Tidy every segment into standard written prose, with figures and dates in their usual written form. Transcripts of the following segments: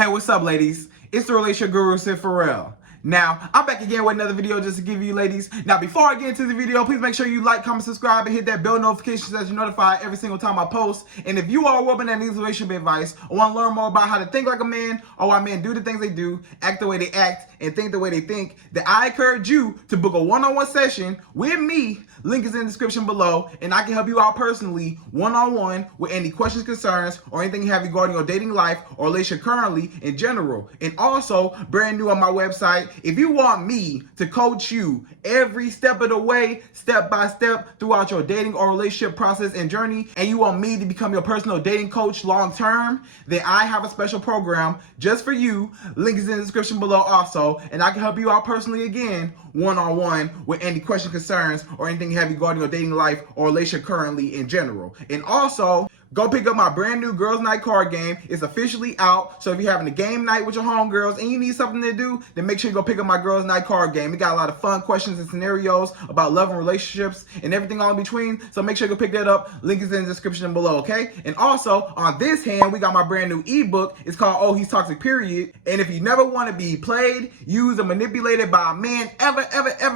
Hey, what's up, ladies? It's the relationship guru, Sydd Ferrell. Now, I'm back again with another video just to give you ladies. Now, before I get into the video, please make sure you like, comment, subscribe, and hit that bell notification so that you're notified every single time I post. And if you are a woman that needs relationship advice or want to learn more about how to think like a man or why men do the things they do, act the way they act, and think the way they think, then I encourage you to book a one-on-one session with me. Link is in the description below, and I can help you out personally, one-on-one, with any questions, concerns, or anything you have regarding your dating life or relationship currently in general. And also, brand new on my website, if you want me to coach you every step of the way, step by step, throughout your dating or relationship process and journey, and you want me to become your personal dating coach long term, then I have a special program just for you. Link is in the description below also, and I can help you out personally again, one-on-one, with any questions, concerns, or anything you have regarding your dating life or relationship currently in general. And also, go pick up my brand new Girls Night card game. It's officially out. So if you're having a game night with your homegirls and you need something to do, then make sure you go pick up my Girls Night card game. It got a lot of fun questions and scenarios about love and relationships and everything all in between. So make sure you go pick that up. Link is in the description below, okay? And also, on this hand, we got my brand new ebook. It's called Oh, He's Toxic, Period. And if you never want to be played, used, or manipulated by a man ever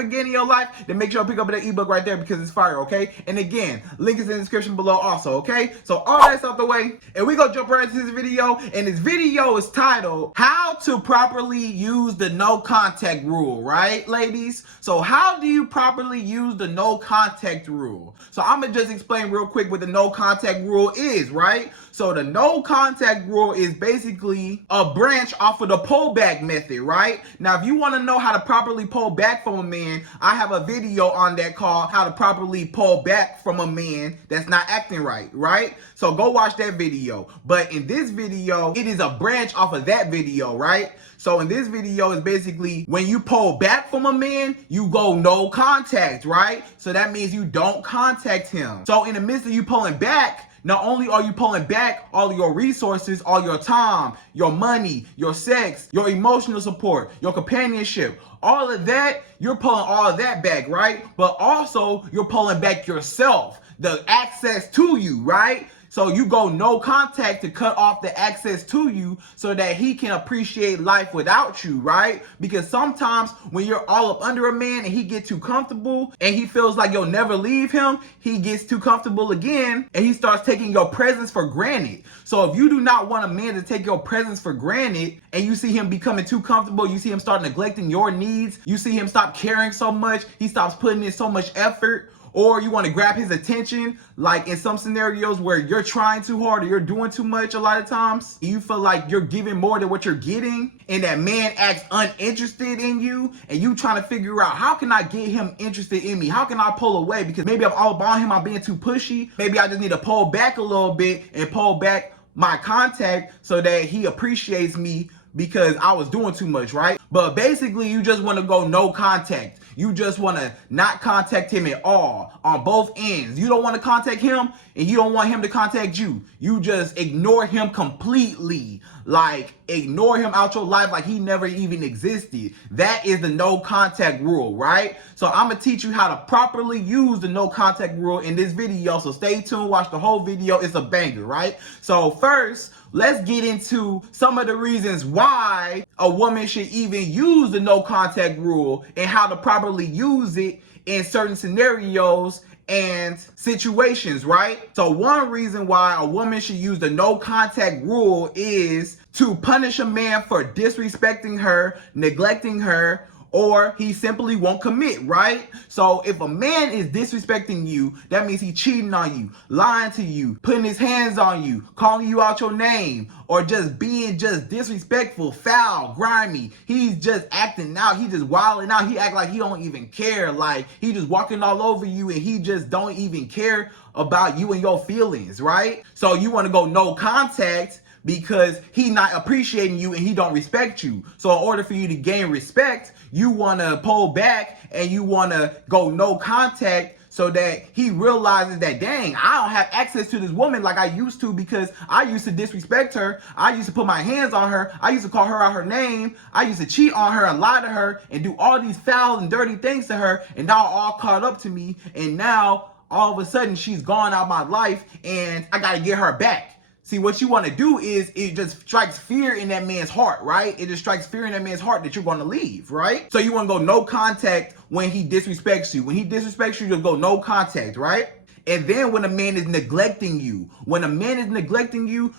again in your life, then make sure you pick up that ebook right there because it's fire, okay? And again, link is in the description below also, okay? So all that's out the way, and we gonna jump right into this video. And this video is titled How to Properly Use the No Contact Rule, right, ladies? So how do you properly use the no contact rule? So I'm gonna just explain real quick what the no contact rule is, right? So the no contact rule is basically a branch off of the pullback method, right? Now, if you want to know how to properly pull back from a man, I have a video on that called How to Properly Pull Back from a Man That's Not Acting Right, right? So go watch that video. But in this video, it is a branch off of that video, right? So in this video is basically when you pull back from a man, you go no contact, right? So that means you don't contact him. So in the midst of you pulling back, not only are you pulling back all of your resources, all your time, your money, your sex, your emotional support, your companionship, all of that, you're pulling all of that back, right? But also you're pulling back yourself, the access to you, right? So you go no contact to cut off the access to you so that he can appreciate life without you, right? Because sometimes when you're all up under a man and he gets too comfortable and he feels like you'll never leave him, he gets too comfortable again and he starts taking your presence for granted. So if you do not want a man to take your presence for granted and you see him becoming too comfortable, you see him start neglecting your needs, you see him stop caring so much, he stops putting in so much effort, or you want to grab his attention, like in some scenarios where you're trying too hard or you're doing too much a lot of times, you feel like you're giving more than what you're getting, and that man acts uninterested in you, and you trying to figure out, how can I get him interested in me? How can I pull away? Because maybe I'm all about him, I'm being too pushy. Maybe I just need to pull back a little bit and pull back my contact so that he appreciates me because I was doing too much, right? But basically, you just want to go no contact. You just want to not contact him at all on both ends. You don't want to contact him and you don't want him to contact you. You just ignore him completely. Like, ignore him out your life like he never even existed. That is the no contact rule, right? So I'm going to teach you how to properly use the no contact rule in this video. So stay tuned, watch the whole video. It's a banger, right? So first, let's get into some of the reasons why a woman should even use the no contact rule and how to properly use it in certain scenarios and situations, right? So one reason why a woman should use the no contact rule is to punish a man for disrespecting her, neglecting her, or he simply won't commit, right? So if a man is disrespecting you, that means he's cheating on you, lying to you, putting his hands on you, calling you out your name, or just being just disrespectful, foul, grimy. He's just acting out. He just wilding out. He act like he don't even care. Like he just walking all over you and he just don't even care about you and your feelings, right? So you want to go no contact because he not appreciating you and he don't respect you. So in order for you to gain respect, you want to pull back and you want to go no contact so that he realizes that, dang, I don't have access to this woman like I used to because I used to disrespect her. I used to put my hands on her. I used to call her out her name. I used to cheat on her and lie to her and do all these foul and dirty things to her. And now all caught up to me. And now all of a sudden she's gone out of my life and I got to get her back. See, what you want to do is it just strikes fear in that man's heart, right? It just strikes fear in that man's heart that you're going to leave, right? So you want to go no contact when he disrespects you. When he disrespects you, just go no contact, right? And then when a man is neglecting you,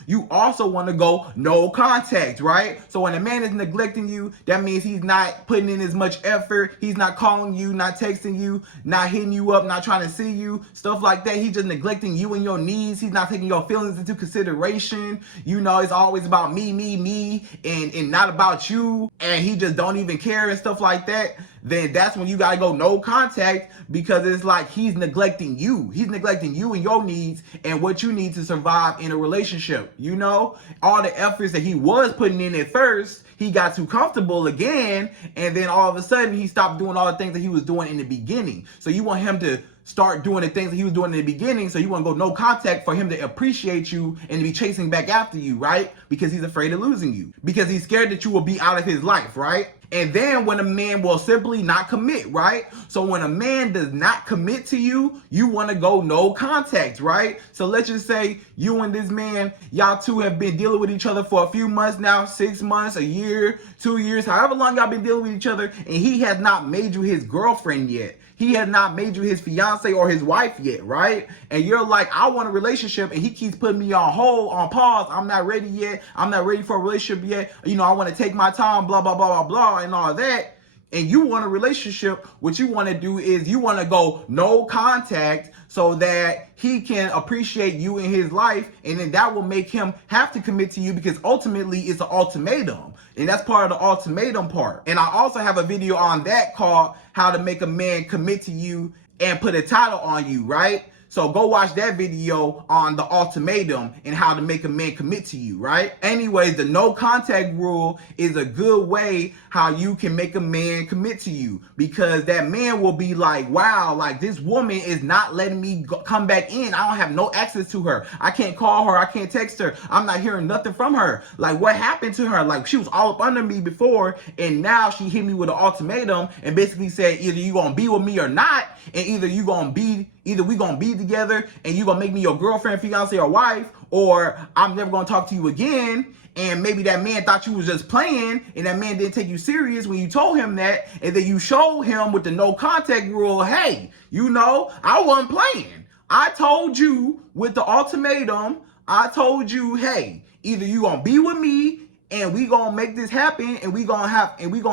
you also want to go no contact, right? So when a man is neglecting you, that means he's not putting in as much effort. He's not calling you, not texting you, not hitting you up, not trying to see you, stuff like that. He's just neglecting you and your needs. He's not taking your feelings into consideration. You know, it's always about me, and not about you. And he just don't even care and stuff like that. Then that's when you gotta go no contact, because it's like he's neglecting you. He's neglecting you and your needs and what you need to survive in a relationship. You know, all the efforts that he was putting in at first, he got too comfortable again, and then all of a sudden he stopped doing all the things that he was doing in the beginning. So you want him to start doing the things that he was doing in the beginning. So you want to go no contact for him to appreciate you and to be chasing back after you, right? Because he's afraid of losing you, because he's scared that you will be out of his life, right? And then when a man will simply not commit, right? So when a man does not commit to you, you want to go no contact, right? So let's just say you and this man, y'all two have been dealing with each other for a few months now, 6 months, a year, 2 years, however long y'all been dealing with each other, and he has not made you his girlfriend yet. He has not made you his fiance or his wife yet, right? And you're like, I want a relationship, and he keeps putting me on hold, on pause. I'm not ready yet. I'm not ready for a relationship yet. You know, I want to take my time, blah, blah, blah, blah, blah, and all that. And you want a relationship. What you want to do is you want to go no contact so that he can appreciate you in his life. And then that will make him have to commit to you, because ultimately it's an ultimatum. And that's part of the ultimatum part. And I also have a video on that called How to Make a Man Commit to You and Put a Title on You, right? So go watch that video on the ultimatum and how to make a man commit to you, right? Anyways, the no contact rule is a good way how you can make a man commit to you, because that man will be like, wow, like this woman is not letting me come back in. I don't have no access to her. I can't call her. I can't text her. I'm not hearing nothing from her. Like, what happened to her? Like, she was all up under me before, and now she hit me with an ultimatum and basically said, either you gonna be with me or not, and either we gonna be together and you gonna make me your girlfriend, fiance, or wife, or I'm never gonna talk to you again. And maybe that man thought you was just playing, and that man didn't take you serious when you told him that, and then you showed him with the no contact rule, hey, you know, I wasn't playing. I told you with the ultimatum, I told you, hey, either you gonna be with me and we gonna make this happen, and we gonna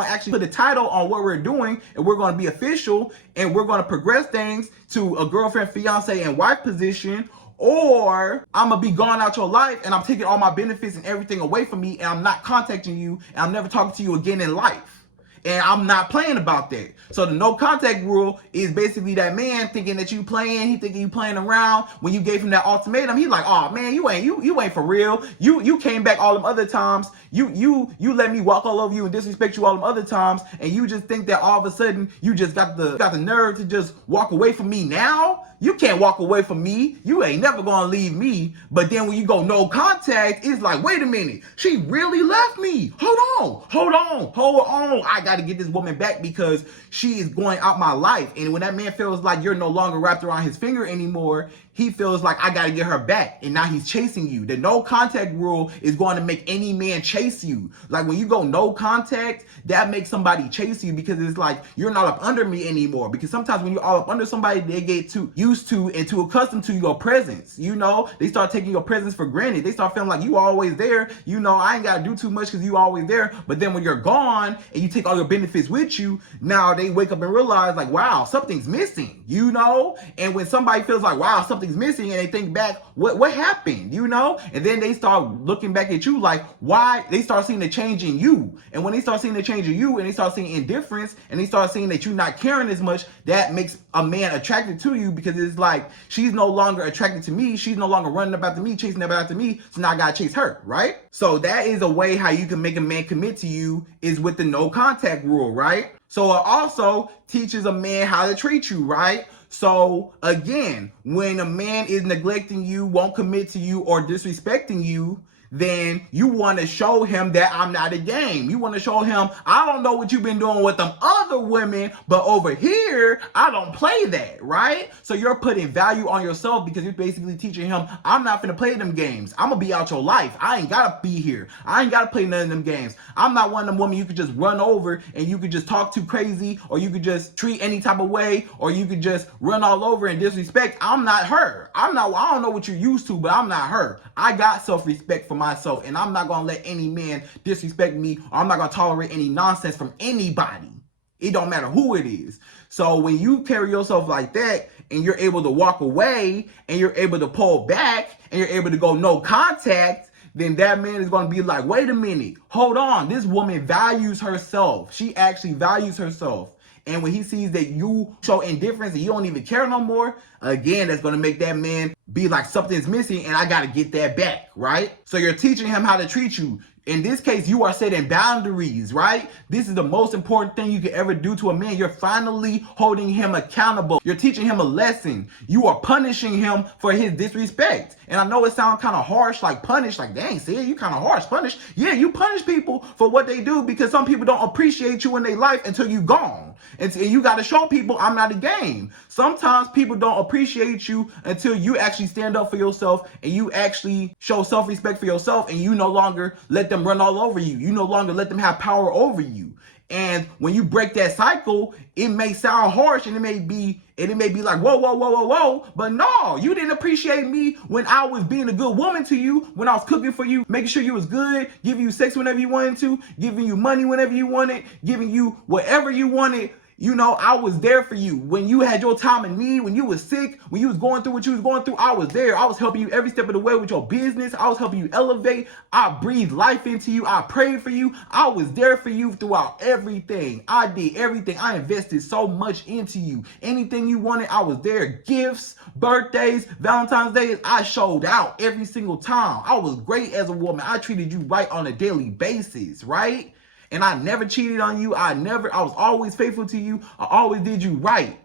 actually put a title on what we're doing, and we're gonna be official, and we're gonna progress things to a girlfriend, fiance, and wife position, or I'm gonna be gone out your life and I'm taking all my benefits and everything away from me, and I'm not contacting you, and I'm never talking to you again in life. And I'm not playing about that. So the no contact rule is basically that man thinking that you playing, he thinking you playing around. When you gave him that ultimatum, he's like, oh man, you ain't for real. You came back all them other times. You let me walk all over you and disrespect you all them other times, and you just think that all of a sudden you just got the nerve to just walk away from me now? You can't walk away from me. You ain't never gonna leave me. But then when you go no contact, it's like, wait a minute, she really left me. Hold on. I gotta get this woman back because she is going out my life. And when that man feels like you're no longer wrapped around his finger anymore, he feels like, I gotta get her back, and now he's chasing you. The no contact rule is going to make any man chase you. Like, when you go no contact, that makes somebody chase you, because it's like, you're not up under me anymore. Because sometimes when you're all up under somebody, they get too used to and too accustomed to your presence. You know, they start taking your presence for granted. They start feeling like you always there. You know, I ain't gotta do too much because you always there. But then when you're gone and you take all your benefits with you, now they wake up and realize, like, wow, something's missing, you know? And when somebody feels like, wow, something's missing, and they think back, what happened, you know? And then they start looking back at you like, why? They start seeing the change in you. And when they start seeing the change in you, and they start seeing indifference, and they start seeing that you're not caring as much, that makes a man attracted to you, because it's like, she's no longer attracted to me, she's no longer running up after me, chasing up after me, so now I gotta chase her, right? So that is a way how you can make a man commit to you, is with the no contact rule, right? So it also teaches a man how to treat you, right? So again, when a man is neglecting you, won't commit to you, or disrespecting you, then you want to show him that I'm not a game. You want to show him, I don't know what you've been doing with them other women, but over here, I don't play that, right? So you're putting value on yourself because you're basically teaching him, I'm not finna play them games. I'm gonna be out your life. I ain't gotta be here. I ain't gotta play none of them games. I'm not one of them women you could just run over and you could just talk too crazy, or you could just treat any type of way, or you could just run all over and disrespect. I'm not her. I don't know what you're used to, but I'm not her. I got self-respect for myself, and I'm not gonna let any man disrespect me, or I'm not gonna tolerate any nonsense from anybody. It don't matter who it is. So when you carry yourself like that, and you're able to walk away, and you're able to pull back, and you're able to go no contact, then that man is going to be like, wait a minute, hold on. This woman values herself. She actually values herself. And when he sees that you show indifference and you don't even care no more, again, that's going to make that man be like, something's missing and I got to get that back, right? So you're teaching him how to treat you. In this case, you are setting boundaries, right? This is the most important thing you could ever do to a man. You're finally holding him accountable. You're teaching him a lesson. You are punishing him for his disrespect. And I know it sounds kind of harsh, like punish, like, dang, Sydd, you kind of harsh, punish. Yeah, you punish people for what they do because some people don't appreciate you in their life until you're gone. And you got to show people I'm not a game. Sometimes people don't appreciate you until you actually stand up for yourself and you actually show self-respect for yourself, and you no longer let them run all over you. You no longer let them have power over you. And when you break that cycle, it may sound harsh and it may be like, whoa. But no, you didn't appreciate me when I was being a good woman to you, when I was cooking for you, making sure you was good, giving you sex whenever you wanted to, giving you money whenever you wanted, giving you whatever you wanted. You know, I was there for you. When you had your time of need, when you was sick, when you was going through what you was going through, I was there. I was helping you every step of the way with your business. I was helping you elevate. I breathed life into you. I prayed for you. I was there for you throughout everything. I did everything. I invested so much into you. Anything you wanted, I was there. Gifts, birthdays, Valentine's Day, I showed out every single time. I was great as a woman. I treated you right on a daily basis, right? And I never cheated on you. I was always faithful to you. I always did you right.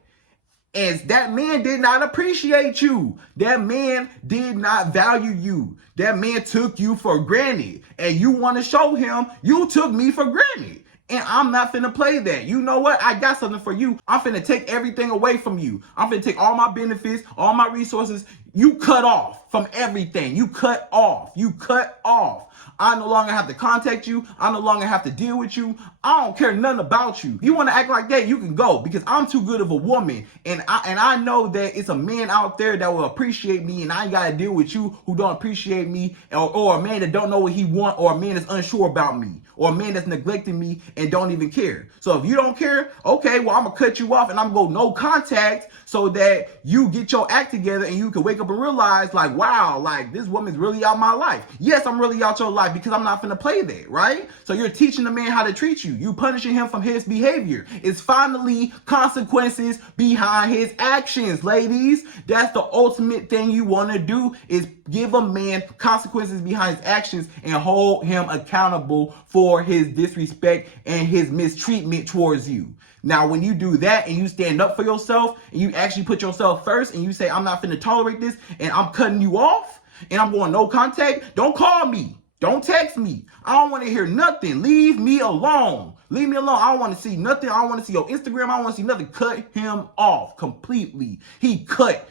And that man did not appreciate you. That man did not value you. That man took you for granted. And you want to show him you took me for granted. And I'm not finna play that. You know what? I got something for you. I'm finna take everything away from you. I'm finna take all my benefits, all my resources. You cut off from everything. You cut off. You cut off. I no longer have to contact you. I no longer have to deal with you. I don't care nothing about you. You want to act like that, you can go, because I'm too good of a woman. And I know that it's a man out there that will appreciate me, and I ain't got to deal with you who don't appreciate me, or a man that don't know what he want, or a man that's unsure about me, or a man that's neglecting me and don't even care. So if you don't care, okay, well, I'm going to cut you off and I'm going to go no contact so that you get your act together and you can wake up and realize, like, wow, like, this woman's really out my life. Yes, I'm really out your life because I'm not finna play that, right? So you're teaching the man how to treat you. You punishing him from his behavior. It's finally consequences behind his actions, ladies. That's the ultimate thing you want to do, is give a man consequences behind his actions and hold him accountable for his disrespect and his mistreatment towards you. Now, when you do that and you stand up for yourself and you actually put yourself first and you say, I'm not finna tolerate this and I'm cutting you off and I'm going no contact, don't call me. Don't text me. I don't want to hear nothing. Leave me alone. Leave me alone. I don't want to see nothing. I don't want to see your Instagram. I don't want to see nothing. Cut him off completely. He cut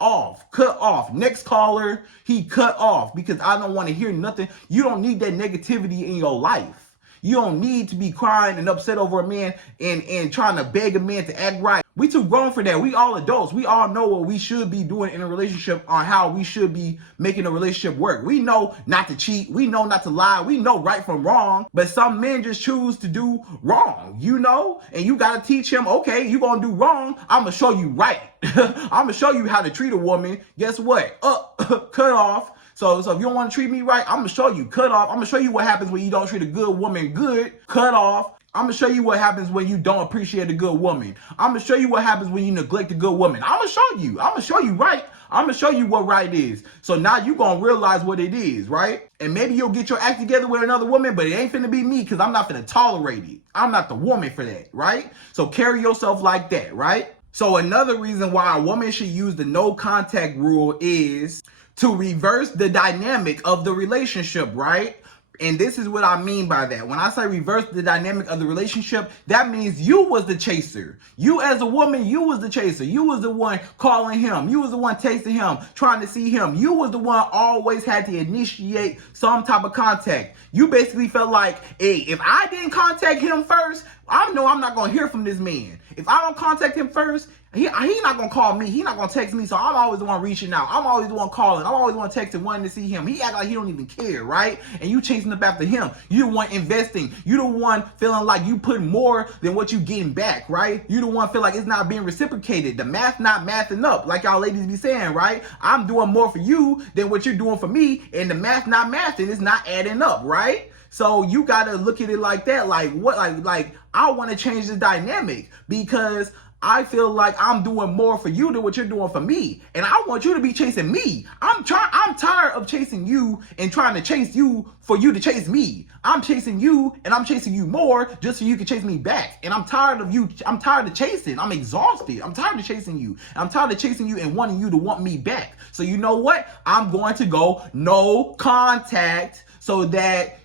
off. Next caller, he cut off, because I don't want to hear nothing. You don't need that negativity in your life. You don't need to be crying and upset over a man and trying to beg a man to act right. We too grown for that. We all adults. We all know what we should be doing in a relationship, on how we should be making a relationship work. We know not to cheat. We know not to lie. We know right from wrong. But some men just choose to do wrong, you know? And you got to teach him, okay, you're going to do wrong. I'm going to show you right. I'm going to show you how to treat a woman. Guess what? Cut off. So if you don't want to treat me right, I'm going to show you. Cut off. I'm going to show you what happens when you don't treat a good woman good. Cut off. I'm going to show you what happens when you don't appreciate a good woman. I'm going to show you what happens when you neglect a good woman. I'm going to show you. I'm going to show you right. I'm going to show you what right is. So now you're going to realize what it is, right? And maybe you'll get your act together with another woman, but it ain't finna be me, because I'm not finna tolerate it. I'm not the woman for that, right? So carry yourself like that, right? So another reason why a woman should use the no contact rule is to reverse the dynamic of the relationship, right? And this is what I mean by that. When I say reverse the dynamic of the relationship, that means you was the chaser. You as a woman, you was the chaser. You was the one calling him. You was the one texting him, trying to see him. You was the one always had to initiate some type of contact. You basically felt like, hey, if I didn't contact him first, I know I'm not going to hear from this man. If I don't contact him first, he not gonna call me. He not gonna text me. So I'm always the one reaching out. I'm always the one calling. I'm always the one texting, wanting to see him. He act like he don't even care, right? And you chasing up after him. You the one investing. You the one feeling like you put more than what you getting back, right? You the one feel like it's not being reciprocated. The math not mathing up, like y'all ladies be saying, right? I'm doing more for you than what you're doing for me, and the math not mathing. It's not adding up, right? So you gotta look at it like that. Like what? Like I want to change the dynamic because I feel like I'm doing more for you than what you're doing for me. And I want you to be chasing me. I'm tired of chasing you and trying to chase you for you to chase me. I'm chasing you and I'm chasing you more just so you can chase me back. And I'm tired of you. I'm tired of chasing. I'm exhausted. I'm tired of chasing you. I'm tired of chasing you and wanting you to want me back. So you know what? I'm going to go no contact so that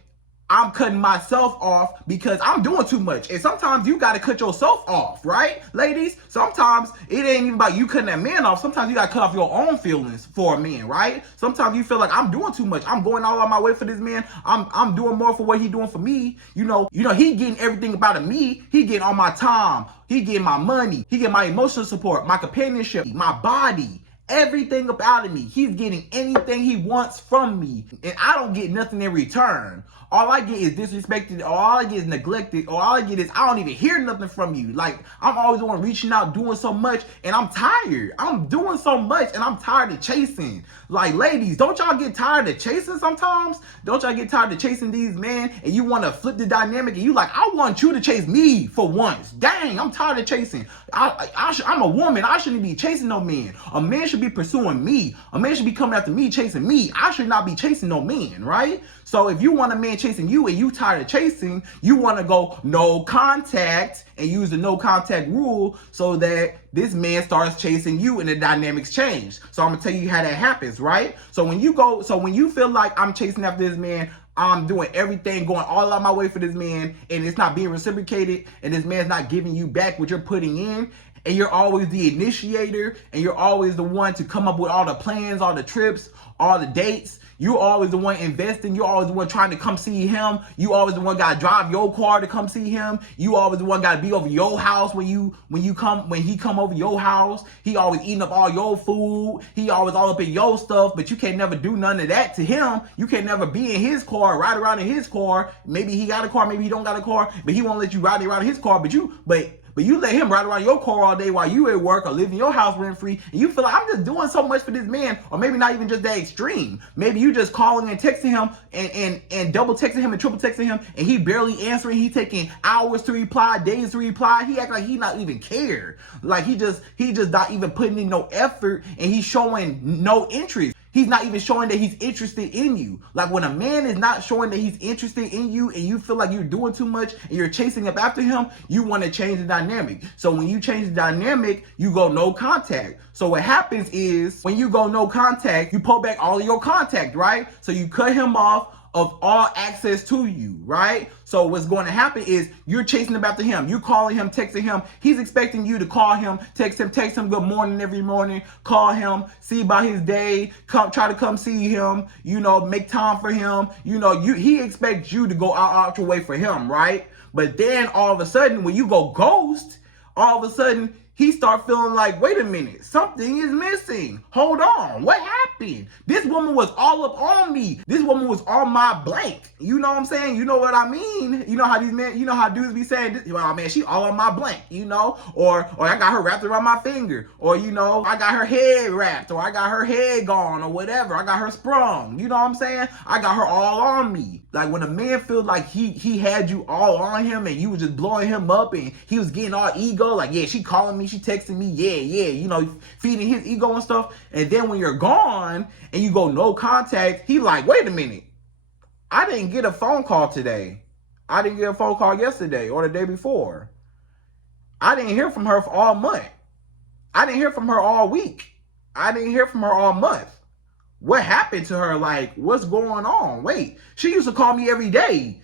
I'm cutting myself off because I'm doing too much. And sometimes you got to cut yourself off, right, ladies? Sometimes it ain't even about you cutting that man off. Sometimes you got to cut off your own feelings for a man, right? Sometimes you feel like I'm doing too much. I'm going all out my way for this man. I'm doing more for what he doing for me. You know, he getting everything about me. He getting all my time. He getting my money. He getting my emotional support, my companionship, my body. Everything about me. He's getting anything he wants from me. And I don't get nothing in return. All I get is disrespected, or all I get is neglected, or all I get is I don't even hear nothing from you. Like, I'm always the one reaching out, doing so much, and I'm tired. I'm doing so much, and I'm tired of chasing. Like, ladies, don't y'all get tired of chasing sometimes? Don't y'all get tired of chasing these men, and you want to flip the dynamic, and you like, I want you to chase me for once. Dang, I'm tired of chasing. I'm a woman. I shouldn't be chasing no man. A man should be pursuing me. A man should be coming after me, chasing me. I should not be chasing no man, right? So if you want a man chasing you and you tired of chasing, you want to go no contact and use the no contact rule so that this man starts chasing you and the dynamics change. So I'm gonna tell you how that happens, right? So when you feel like I'm chasing after this man, I'm doing everything, going all out my way for this man, and it's not being reciprocated, and this man's not giving you back what you're putting in, and you're always the initiator, and you're always the one to come up with all the plans, all the trips, all the dates. You're always the one investing. You're always the one trying to come see him. You always the one got to drive your car to come see him. You always the one got to be over your house when he come over your house. He always eating up all your food. He always all up in your stuff, but you can't never do none of that to him. You can't never be in his car, ride around in his car. Maybe he got a car, maybe he don't got a car, but he won't let you ride around in his car. But you let him ride around your car all day while you at work or live in your house rent free, and you feel like I'm just doing so much for this man, or maybe not even just that extreme. Maybe you just calling and texting him and double texting him and triple texting him, and he barely answering. He taking hours to reply, days to reply. He act like he not even care. Like he just not even putting in no effort, and he's showing no interest. He's not even showing that he's interested in you. Like when a man is not showing that he's interested in you and you feel like you're doing too much and you're chasing up after him, you want to change the dynamic. So when you change the dynamic, you go no contact. So what happens is when you go no contact, you pull back all of your contact, right? So you cut him off of all access to you, right? So what's going to happen is you're chasing up after him. You calling him, texting him. He's expecting you to call him, text him good morning every morning, call him, see about his day, try to come see him, make time for him. He expects you to go out your way for him, right? But then all of a sudden, when you go ghost, all of a sudden, he start feeling like, wait a minute, something is missing. Hold on, what happened? This woman was all up on me. This woman was on my blank. You know what I'm saying? You know what I mean? You know how these men, how dudes be saying, well, man, she all on my blank, or I got her wrapped around my finger, or, I got her head wrapped, or I got her head gone, or whatever. I got her sprung. You know what I'm saying? I got her all on me. Like when a man feels like he had you all on him and you was just blowing him up and he was getting all ego, like, yeah, she calling me, she texting me, yeah, feeding his ego and stuff. And then when you're gone and you go no contact, he like, wait a minute, I didn't get a phone call today. I didn't get a phone call yesterday or the day before. I didn't hear from her for all month. I didn't hear from her all week. I didn't hear from her all month. what happened to her? Like, what's going on? Wait, she used to call me every day.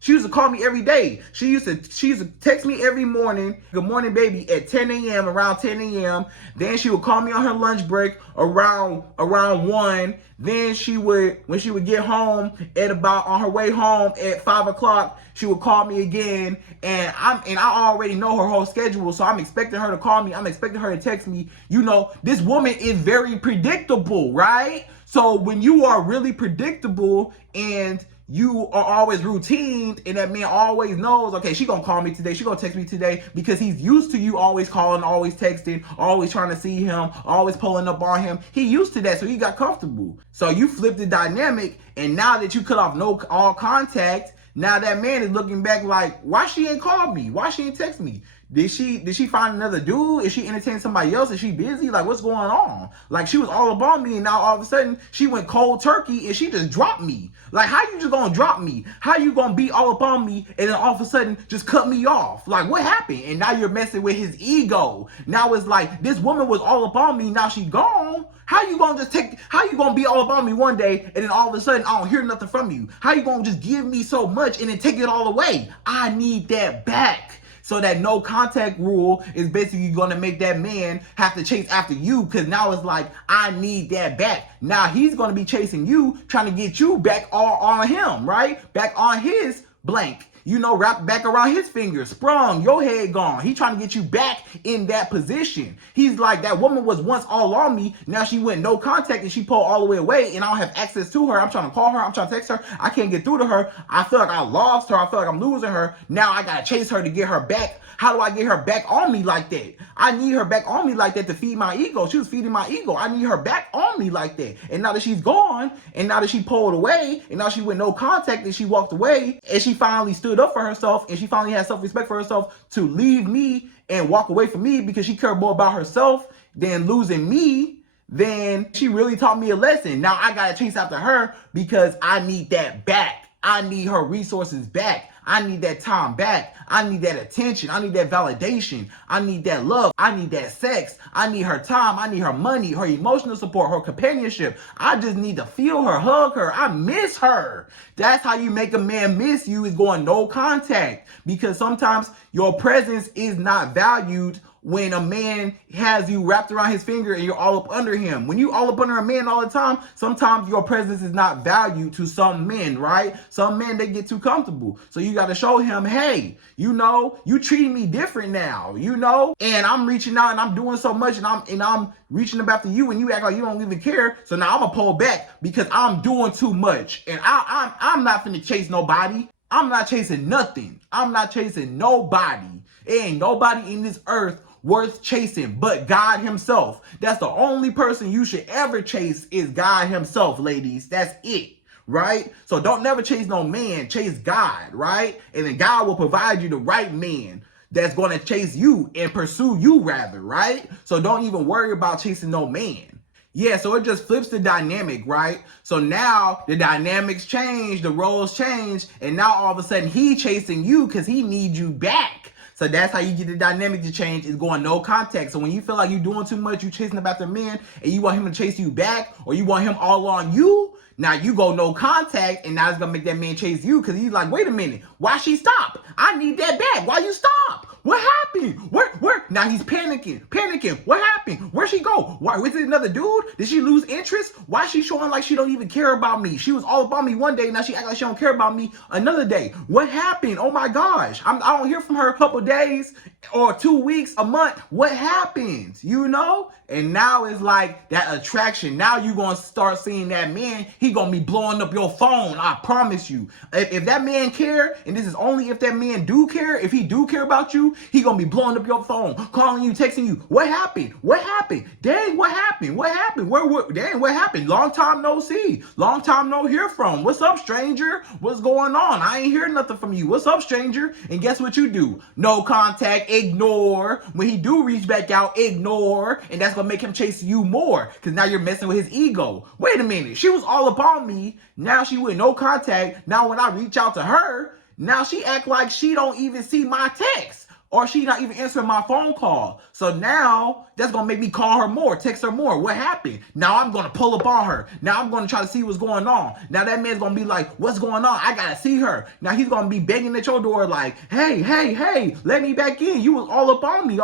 She used to text me every morning, good morning, baby, at 10 a.m., around 10 a.m. Then she would call me on her lunch break around 1. Then when she would get home on her way home at 5 o'clock, she would call me again. And I already know her whole schedule, so I'm expecting her to call me. I'm expecting her to text me. You know, this woman is very predictable, right? So when you are really predictable and you are always routine, and that man always knows, okay, she gonna call me today, she gonna text me today, because he's used to you always calling, always texting, always trying to see him, always pulling up on him. He used to that, so he got comfortable. So you flip the dynamic, and now that you cut off all contact, now that man is looking back like, why she ain't called me? Why she ain't text me? Did she find another dude? Is she entertaining somebody else? Is she busy? Like, what's going on? Like, she was all up on me, and now all of a sudden she went cold turkey and she just dropped me. Like, how you just gonna drop me? How you gonna be all up on me and then all of a sudden just cut me off? Like, what happened? And now you're messing with his ego. Now it's like, this woman was all up on me, now she gone. How you gonna be all up on me one day and then all of a sudden I don't hear nothing from you? How you gonna just give me so much and then take it all away? I need that back. So that no contact rule is basically going to make that man have to chase after you, because now it's like, I need that back. Now he's going to be chasing you, trying to get you back all on him, right? Back on his blank. You know, wrapped back around his finger, sprung, your head gone. He trying to get you back in that position. He's like, that woman was once all on me. Now she went no contact and she pulled all the way away, and I don't have access to her. I'm trying to call her. I'm trying to text her. I can't get through to her. I feel like I lost her. I feel like I'm losing her. Now I got to chase her to get her back. How do I get her back on me like that? I need her back on me like that to feed my ego. She was feeding my ego. I need her back on me like that. And now that she's gone, and now that she pulled away, and now she went no contact and she walked away, and she finally stood up for herself, and she finally had self-respect for herself to leave me and walk away from me because she cared more about herself than losing me, then she really taught me a lesson. Now I gotta chase after her because I need that back. I need her resources back. I need that time back. I need that attention. I need that validation. I need that love. I need that sex. I need her time. I need her money, her emotional support, her companionship. I just need to feel her, hug her. I miss her. That's how you make a man miss you, is going no contact. Because sometimes your presence is not valued when a man has you wrapped around his finger and you're all up under him. When you all up under a man all the time, sometimes your presence is not valued to some men, right? Some men, they get too comfortable. So you got to show him, hey, you know, you treating me different now, you know, and I'm reaching out and I'm doing so much, and I'm reaching up after you, and you act like you don't even care. So now I'm gonna pull back because I'm doing too much, and I'm not finna chase nobody. I'm not chasing nothing. I'm not chasing nobody. There ain't nobody in this earth worth chasing but God himself. That's the only person you should ever chase, is God himself, ladies. That's it, right? So don't never chase no man, chase God, right? And then God will provide you the right man that's going to chase you and pursue you rather, right? So don't even worry about chasing no man. Yeah, so it just flips the dynamic, right? So now the dynamics change, the roles change, and now all of a sudden he chasing you because he needs you back. So that's how you get the dynamic to change, is going no contact. So when you feel like you're doing too much, you chasing about the man, and you want him to chase you back, or you want him all on you, now you go no contact, and now it's gonna make that man chase you, because he's like, wait a minute, why she stop? I need that back. Why you stop? What happened? Where? Now he's panicking. What happened? Where'd she go? Why? Was it another dude? Did she lose interest? Why is she showing like she don't even care about me? She was all about me one day, now she act like she don't care about me another day. What happened? Oh my gosh. I don't hear from her a couple days or 2 weeks, a month. What happens? You know? And now it's like that attraction. Now you gonna start seeing that man, he gonna be blowing up your phone. I promise you. If that man care, and this is only if that man do care, if he do care about you, he gonna be blowing up your phone, calling you, texting you. What happened? What happened? Dang, what happened? What happened? Dang, what happened? Long time no see. Long time no hear from. What's up, stranger? What's going on? I ain't hear nothing from you. What's up, stranger? And guess what you do? No contact, ignore. When he do reach back out, ignore. And that's gonna make him chase you more, because now you're messing with his ego. Wait a minute. She was all upon me. Now she with no contact. Now when I reach out to her, now she act like she don't even see my text. Or she not even answering my phone call. So now that's gonna make me call her more, text her more. What happened? Now I'm gonna pull up on her. Now I'm gonna try to see what's going on. Now that man's gonna be like, what's going on? I gotta see her. Now he's gonna be begging at your door like, hey, let me back in. You was all up on me.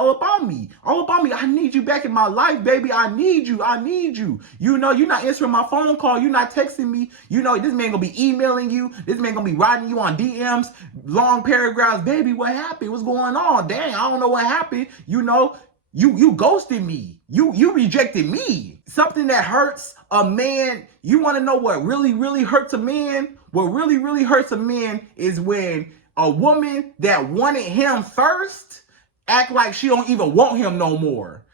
I need you back in my life, baby. I need you. You know, you're not answering my phone call. You're not texting me. You know, this man gonna be emailing you. This man gonna be writing you on DMs, long paragraphs. Baby, what happened? What's going on? Dang, I don't know what happened. You know, you ghosted me. You rejected me. Something that hurts a man. You want to know what really hurts a man? What really hurts a man is when a woman that wanted him first act like she don't even want him no more.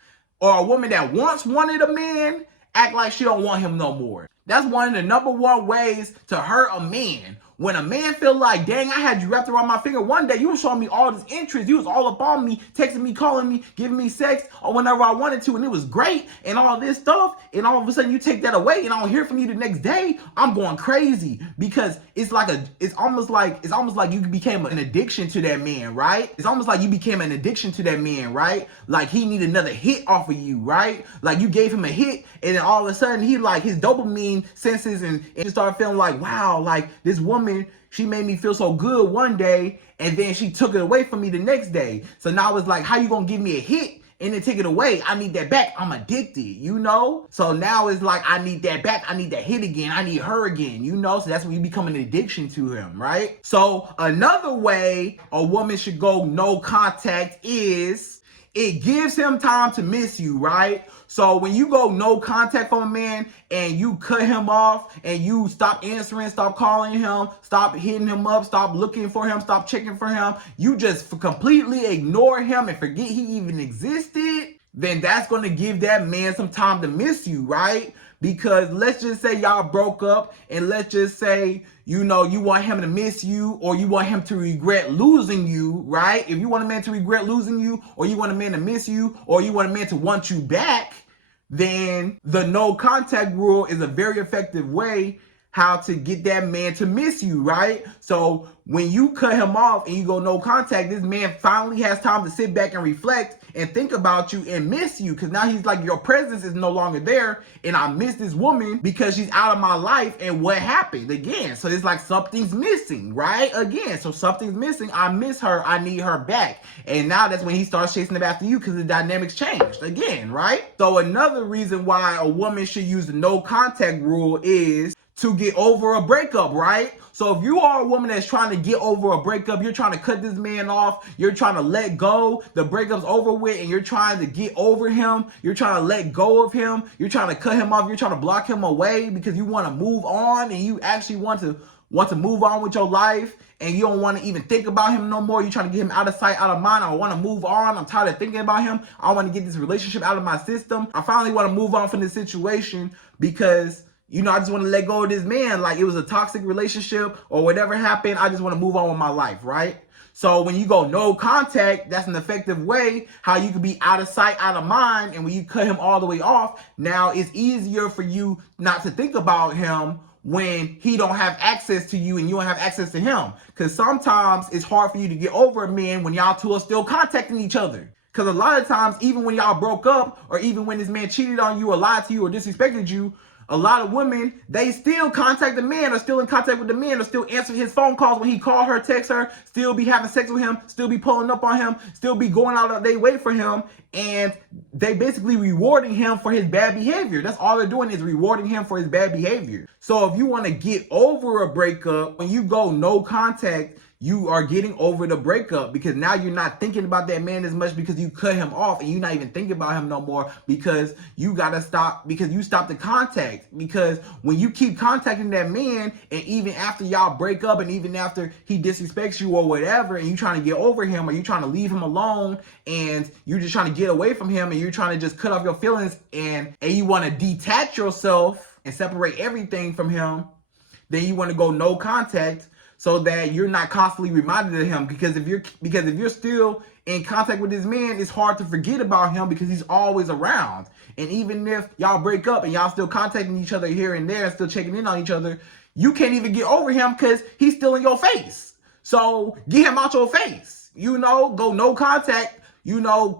Or a woman that once wanted a man act like she don't want him no more. That's one of the number one ways to hurt a man. When a man feel like, dang, I had you wrapped around my finger. One day you was showing me all this interest. You was all up on me, texting me, calling me, giving me sex or whenever I wanted to, and it was great and all this stuff. And all of a sudden you take that away and I don't hear from you the next day. I'm going crazy because it's almost like you became an addiction to that man, right? It's almost like you became an addiction to that man, right? Like he need another hit off of you, right? Like you gave him a hit and then all of a sudden he like his dopamine senses and started feeling like, wow, like this woman, she made me feel so good one day and then she took it away from me the next day. So now it's like, how you gonna give me a hit and then take it away? I need that back. I'm addicted, you know? So now it's like, I need that back. I need that hit again. I need her again, you know? So that's when you become an addiction to him, right? So another way a woman should go no contact is it gives him time to miss you, right? So when you go no contact from a man and you cut him off and you stop answering, stop calling him, stop hitting him up, stop looking for him, stop checking for him, you just completely ignore him and forget he even existed, then that's going to give that man some time to miss you, right? Because let's just say y'all broke up and let's just say, you know, you want him to miss you or you want him to regret losing you, right? If you want a man to regret losing you or you want a man to miss you or you want a man to want you back, then the no contact rule is a very effective way how to get that man to miss you, right? So when you cut him off and you go no contact, this man finally has time to sit back and reflect and think about you and miss you, because now he's like, your presence is no longer there and I miss this woman because she's out of my life. And what happened again? So it's like something's missing, right? Again, so something's missing. I miss her. I need her back. And now that's when he starts chasing it after you because the dynamics changed again, right? So another reason why a woman should use the no contact rule is to get over a breakup, right? So if you are a woman that's trying to get over a breakup, you're trying to cut this man off, you're trying to let go, the breakup's over with, and you're trying to get over him, you're trying to let go of him, you're trying to cut him off, you're trying to block him away because you want to move on and you actually want to move on with your life and you don't want to even think about him no more. You're trying to get him out of sight, out of mind. I want to move on. I'm tired of thinking about him. I want to get this relationship out of my system. I finally want to move on from this situation because, you know, I just want to let go of this man. Like it was a toxic relationship or whatever happened. I just want to move on with my life, right? So when you go no contact, that's an effective way how you can be out of sight, out of mind. And when you cut him all the way off, now it's easier for you not to think about him when he don't have access to you and you don't have access to him. Because sometimes it's hard for you to get over a man when y'all two are still contacting each other. Because a lot of times, even when y'all broke up or even when this man cheated on you or lied to you or disrespected you, a lot of women, they still contact the man or still in contact with the man or still answer his phone calls when he call her, text her, still be having sex with him, still be pulling up on him, still be going out of their way for him. And they basically rewarding him for his bad behavior. That's all they're doing is rewarding him for his bad behavior. So if you want to get over a breakup, when you go no contact, you are getting over the breakup because now you're not thinking about that man as much because you cut him off and you're not even thinking about him no more because you got to stop, because you stopped the contact. Because when you keep contacting that man and even after y'all break up and even after he disrespects you or whatever and you trying to get over him or you trying to leave him alone and you're just trying to get away from him and you're trying to just cut off your feelings and you want to detach yourself and separate everything from him, then you want to go no contact so that you're not constantly reminded of him. Because if you're still in contact with this man, it's hard to forget about him because he's always around. And even if y'all break up and y'all still contacting each other here and there, still checking in on each other, you can't even get over him because he's still in your face. So get him out your face. go no contact.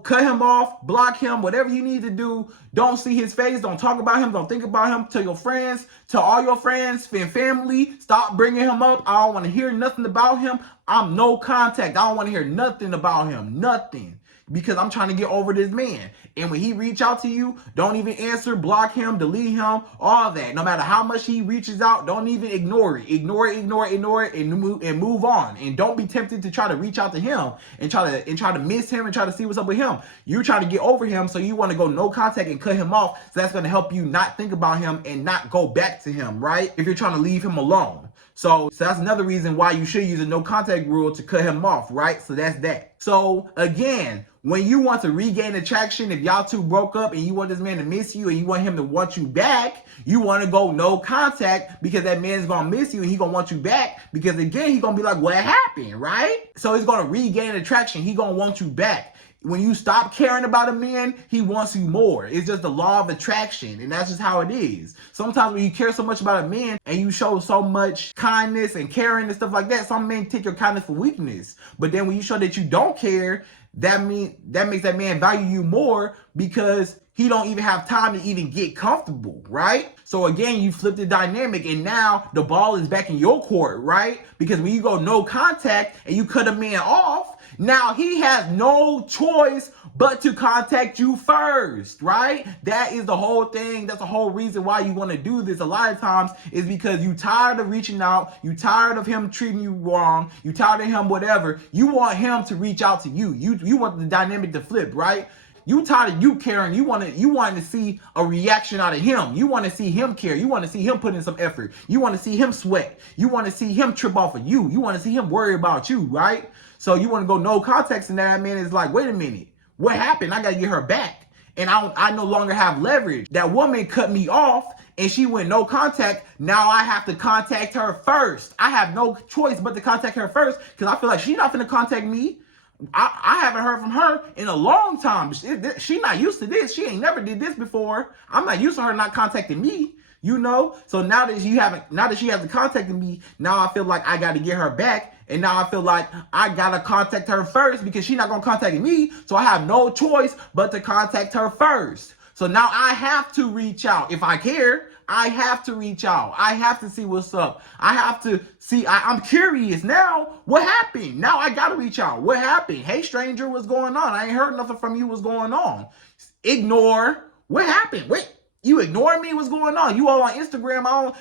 Cut him off, block him, whatever you need to do. Don't see his face. Don't talk about him. Don't think about him. To your friends, to all your friends and family, stop bringing him up. I don't want to hear nothing about him. I'm no contact. I don't want to hear nothing about him. Nothing. Because I'm trying to get over this man. And when he reach out to you, don't even answer, block him, delete him, all that. No matter how much he reaches out, don't even ignore it. Ignore it, and move on. And don't be tempted to try to reach out to him and try to miss him and try to see what's up with him. You're trying to get over him, so you want to go no contact and cut him off. So that's going to help you not think about him and not go back to him, right? If you're trying to leave him alone. So that's another reason why you should use a no contact rule to cut him off, right? So that's that. So again, when you want to regain attraction, if y'all two broke up and you want this man to miss you and you want him to want you back, you want to go no contact, because that man's going to miss you and he's going to want you back, because again, he's going to be like, what happened, right? So he's going to regain attraction. He's going to want you back. When you stop caring about a man, he wants you more. It's just the law of attraction, and that's just how it is. Sometimes when you care so much about a man and you show so much kindness and caring and stuff like that, some men take your kindness for weakness. But then when you show that you don't care, that makes that man value you more, because he don't even have time to even get comfortable, right? So again, you flip the dynamic, and now the ball is back in your court, right? Because when you go no contact and you cut a man off, now he has no choice but to contact you first, right? That is the whole thing. That's the whole reason why you want to do this a lot of times, is because you tired of reaching out. You tired of him treating you wrong. You tired of him whatever. You want him to reach out to you. You want the dynamic to flip, right? You tired of you caring. You want to see a reaction out of him. You want to see him care. You want to see him put in some effort. You want to see him sweat. You want to see him trip off of you. You want to see him worry about you, right? So you want to go no context, and that man is like, wait a minute, what happened? I got to get her back. And I no longer have leverage. That woman cut me off and she went no contact. Now I have to contact her first. I have no choice but to contact her first, because I feel like she's not going to contact me. I haven't heard from her in a long time. She not used to this. She ain't never did this before. I'm not used to her not contacting me, So now that she hasn't contacted me, now I feel like I got to get her back. And now I feel like I got to contact her first, because she's not going to contact me. So I have no choice but to contact her first. So now I have to reach out. If I care, I have to reach out. I have to see what's up. I have to see. I'm curious now. What happened? Now I got to reach out. What happened? Hey, stranger, what's going on? I ain't heard nothing from you. What's going on? Ignore. What happened? Wait. You ignore me? What's going on? You all on Instagram? I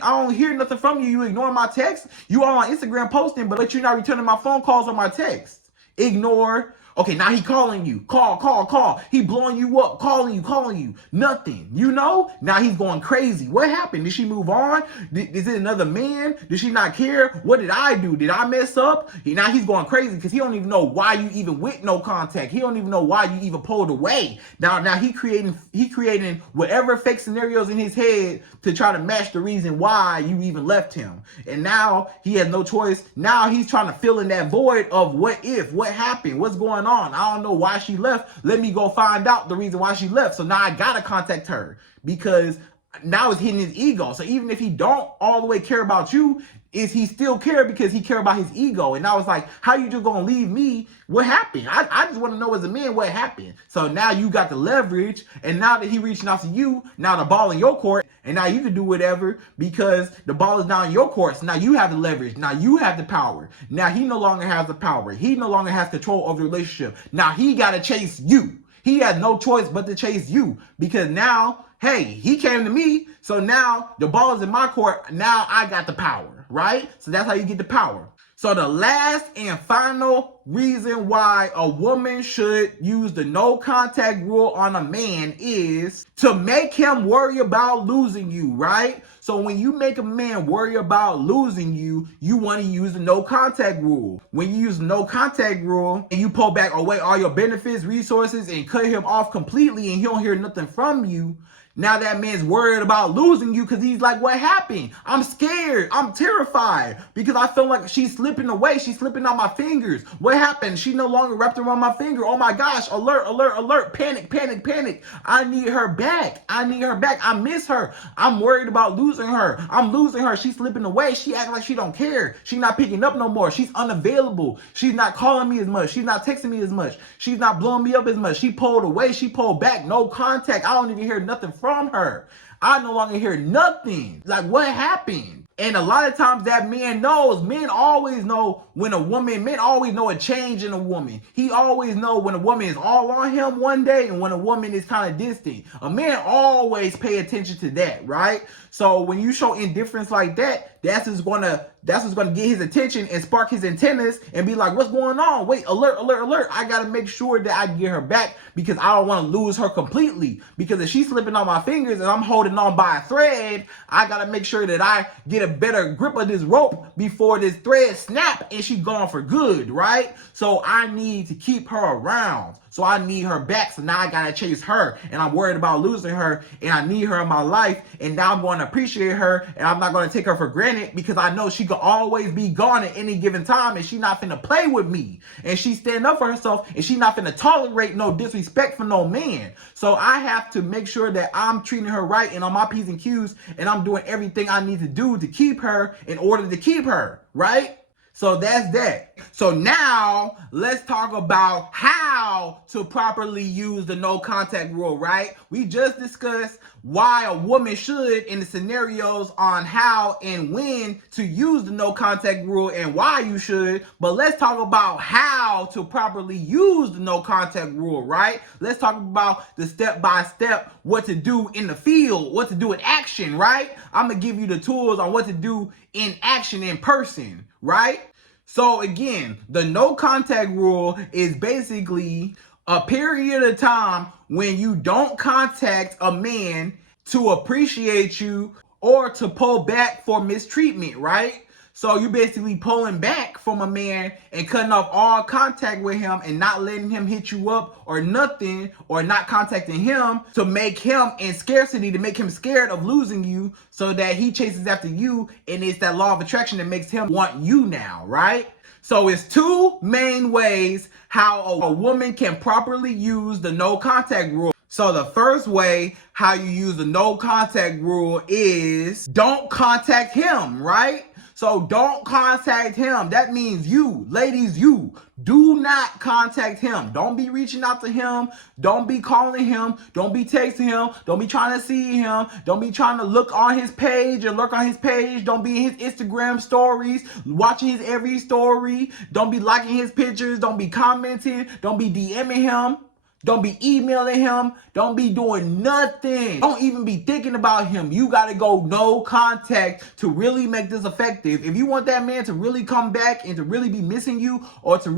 don't hear nothing from you. You ignore my text. You all on Instagram posting, but you're not returning my phone calls or my text. Ignore. Okay, now he calling you. Call. He blowing you up, calling you. Nothing. Now he's going crazy. What happened? Did she move on? Is it another man? Did she not care? What did I do? Did I mess up? Now he's going crazy because he don't even know why you even went no contact. He don't even know why you even pulled away. Now he creating whatever fake scenarios in his head to try to match the reason why you even left him. And now he has no choice. Now he's trying to fill in that void of what happened, what's going on. I don't know why she left. Let me go find out the reason why she left. So now I gotta contact her, because now it's hitting his ego. So even if he don't all the way care about you, is he still care because he care about his ego? And I was like, how you just gonna leave me? What happened? I just want to know as a man what happened. So now you got the leverage, and now that he reaching out to you, now the ball in your court, and now you can do whatever because the ball is now in your court. So now you have the leverage. Now you have the power. Now he no longer has the power. He no longer has control over the relationship. Now he gotta chase you. He has no choice but to chase you, because now, hey, he came to me, so now the ball is in my court. Now I got the power, right? So that's how you get the power. So the last and final reason why a woman should use the no contact rule on a man is to make him worry about losing you, right? So when you make a man worry about losing you, you want to use the no contact rule. When you use the no contact rule and you pull back away all your benefits, resources, and cut him off completely, and he don't hear nothing from you, Now that man's worried about losing you because he's like, what happened? I'm scared. I'm terrified because I feel like she's slipping away. She's slipping out my fingers. What happened? She no longer wrapped around my finger. Oh my gosh. Alert, alert, alert. Panic, panic, panic. I need her back. I need her back. I miss her. I'm worried about losing her. I'm losing her. She's slipping away. She acting like she don't care. She's not picking up no more. She's unavailable. She's not calling me as much. She's not texting me as much. She's not blowing me up as much. She pulled away. She pulled back. No contact. I don't even hear nothing from her. I no longer hear nothing. Like, what happened? And a lot of times that man knows. Men always know when a woman, men always know a change in a woman. He always know when a woman is all on him one day and when a woman is kind of distant. A man always pay attention to that, right? So when you show indifference like that, that's what's gonna get his attention and spark his antennas and be like, what's going on? Wait, alert, alert, alert. I gotta make sure that I get her back because I don't want to lose her completely. Because if she's slipping on my fingers and I'm holding on by a thread, I gotta make sure that I get a better grip of this rope before this thread snap and she gone for good, right? So I need to keep her around. So I need her back. So now I gotta chase her and I'm worried about losing her and I need her in my life. And now I'm going to appreciate her and I'm not going to take her for granted because I know she could always be gone at any given time and she not finna play with me. And she stand up for herself and she not finna tolerate no disrespect for no man. So I have to make sure that I'm treating her right and on my P's and Q's and I'm doing everything I need to do to keep her in order to keep her, right? So that's that. So now let's talk about how to properly use the no contact rule, right? We just discussed why a woman should in the scenarios on how and when to use the no contact rule and why you should. But let's talk about how to properly use the no contact rule, right? Let's talk about the step-by-step, what to do in the field, what to do in action, right? I'm going to give you the tools on what to do in action in person, right? So again, the no contact rule is basically a period of time when you don't contact a man to appreciate you or to pull back for mistreatment, right? So you basically pulling back from a man and cutting off all contact with him and not letting him hit you up or nothing, or not contacting him to make him in scarcity, to make him scared of losing you so that he chases after you. And it's that law of attraction that makes him want you now, right? So it's two main ways how a woman can properly use the no contact rule. So the first way how you use the no contact rule is don't contact him, right? So don't contact him. That means you, ladies, you do not contact him. Don't be reaching out to him. Don't be calling him. Don't be texting him. Don't be trying to see him. Don't be trying to look on his page and lurk on his page. Don't be in his Instagram stories, watching his every story. Don't be liking his pictures. Don't be commenting. Don't be DMing him. Don't be emailing him. Don't be doing nothing. Don't even be thinking about him. You got to go no contact to really make this effective. If you want that man to really come back and to really be missing you, or to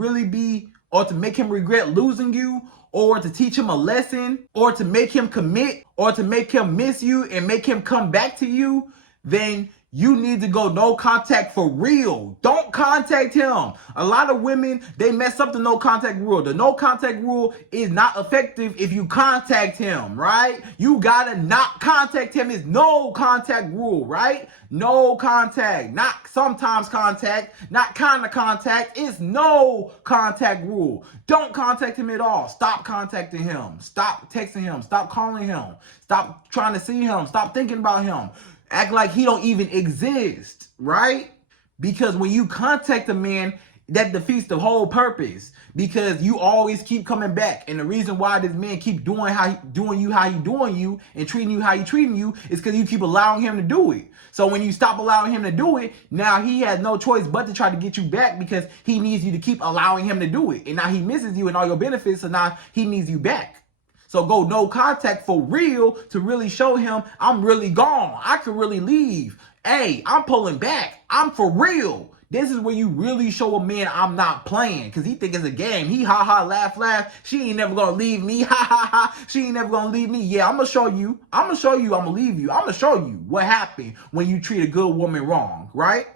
make him regret losing you, or to teach him a lesson, or to make him commit, or to make him miss you and make him come back to you, then you need to go no contact for real. Don't contact him. A lot of women, they mess up the no contact rule. The no contact rule is not effective if you contact him, right? You gotta not contact him. It's no contact rule, right? No contact, not sometimes contact, not kind of contact. It's no contact rule. Don't contact him at all. Stop contacting him. Stop texting him. Stop calling him. Stop trying to see him. Stop thinking about him. Act like he don't even exist, right? Because when you contact a man, that defeats the whole purpose, because you always keep coming back. And the reason why this man keep doing how he doing you and treating you how he treating you is because you keep allowing him to do it. So when you stop allowing him to do it, now he has no choice but to try to get you back, because he needs you to keep allowing him to do it. And now he misses you and all your benefits, so now he needs you back. So go no contact for real to really show him I'm really gone. I can really leave. Hey, I'm pulling back. I'm for real. This is where you really show a man I'm not playing, because he think it's a game. He ha ha, laugh, laugh. She ain't never gonna leave me. Ha ha ha. She ain't never gonna leave me. Yeah, I'm gonna show you. I'm gonna leave you. I'm gonna show you what happened when you treat a good woman wrong, right?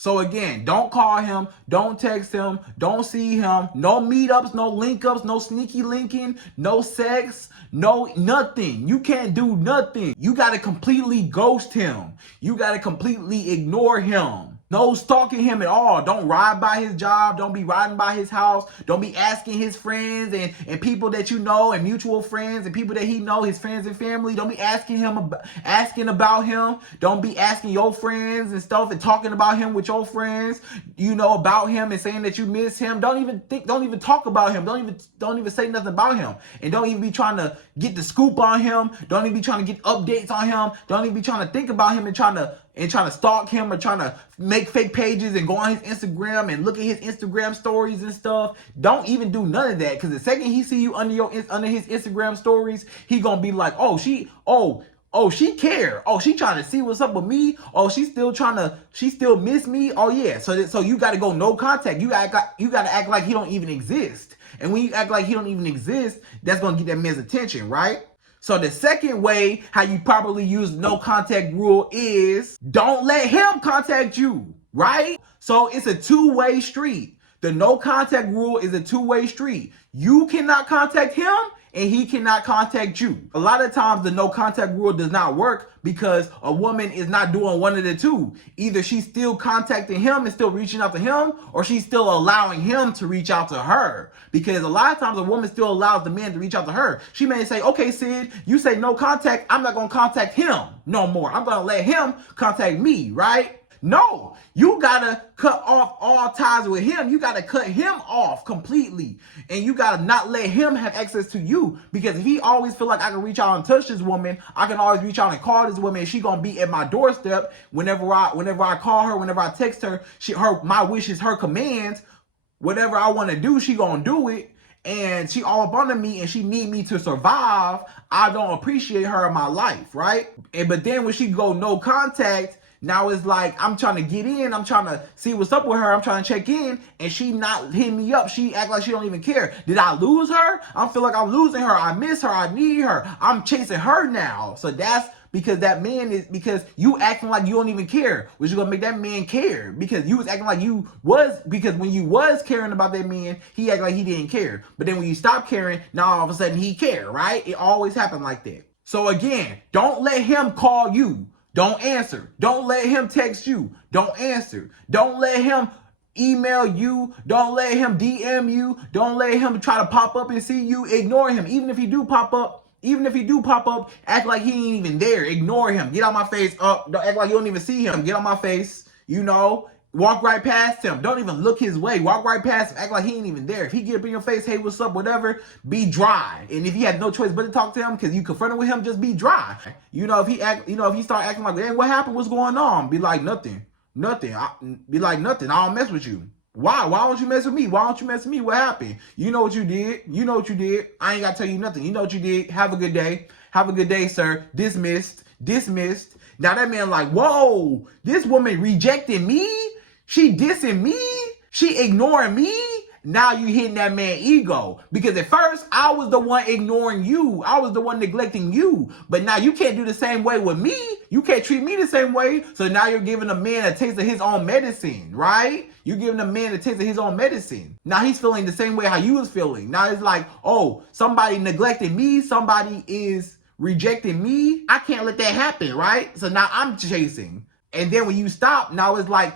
So again, don't call him, don't text him, don't see him, no meetups, no link ups, no sneaky linking, no sex, no nothing. You can't do nothing. You gotta completely ghost him. You gotta completely ignore him. No stalking him at all. Don't ride by his job. Don't be riding by his house. Don't be asking his friends and people that you know and mutual friends and people that he know, his friends and family. Don't be asking about him. Don't be asking your friends and stuff and talking about him with your friends, you know, about him and saying that you miss him. Don't even talk about him. Don't even say nothing about him. And don't even be trying to get the scoop on him. Don't even be trying to get updates on him. Don't even be trying to think about him and trying to stalk him or trying to make fake pages and go on his Instagram and look at his Instagram stories and stuff. Don't even do none of that, because the second he see you under his Instagram stories, he gonna be like, oh, she care. Oh, she trying to see what's up with me. Oh, she still miss me. Oh yeah. So you got to go no contact. You got to act like he don't even exist. And when you act like he don't even exist, that's gonna get that man's attention, right? So the second way how you properly use no contact rule is don't let him contact you, right? So it's a two-way street. The no contact rule is a two-way street. You cannot contact him and he cannot contact you. A lot of times the no contact rule does not work because a woman is not doing one of the two. Either she's still contacting him and still reaching out to him, or she's still allowing him to reach out to her. Because a lot of times a woman still allows the man to reach out to her. She may say, okay, Sid, you say no contact. I'm not going to contact him no more. I'm going to let him contact me, right? No, you gotta cut off all ties with him. You gotta cut him off completely. And you gotta not let him have access to you. Because if he always feel like I can reach out and touch this woman, I can always reach out and call this woman, and she gonna be at my doorstep whenever I call her, whenever I text her, my wishes, her commands, whatever I wanna do, she gonna do it. And she all up under me and she need me to survive. I don't appreciate her in my life, right? But then when she go no contact, now it's like, I'm trying to get in, I'm trying to see what's up with her, I'm trying to check in, and she not hitting me up. She act like she don't even care. Did I lose her? I feel like I'm losing her. I miss her. I need her. I'm chasing her now. So that's because because you acting like you don't even care, which is gonna make that man care. Because you was acting like because when you was caring about that man, he acted like he didn't care. But then when you stop caring, now all of a sudden he care, right? It always happened like that. So again, don't let him call you. Don't answer. Don't let him text you. Don't answer. Don't let him email you. Don't let him DM you. Don't let him try to pop up and see you. Ignore him. Even if he do pop up, act like he ain't even there. Ignore him. Get out my face. Don't act like you don't even see him. Get on my face. You know, walk right past him. Don't even look his way. Walk right past him. Act like he ain't even there. If he get up in your face, hey, what's up, whatever, be dry. And if you have no choice but to talk to him because you confronted with him, just be dry. You know, if he start acting like, hey, what happened? What's going on? Be like, nothing. Be like, nothing. I don't mess with you. Why? Why don't you mess with me? Why don't you mess with me? What happened? You know what you did. You know what you did. I ain't got to tell you nothing. You know what you did. Have a good day. Have a good day, sir. Dismissed. Now that man like, whoa, this woman rejected me? She dissing me? She ignoring me? Now you hitting that man ego. Because at first, I was the one ignoring you. I was the one neglecting you. But now you can't do the same way with me. You can't treat me the same way. So now you're giving a man a taste of his own medicine, right? You're giving a man a taste of his own medicine. Now he's feeling the same way how you was feeling. Now it's like, oh, somebody neglected me. Somebody is rejecting me. I can't let that happen, right? So now I'm chasing. And then when you stop, now it's like,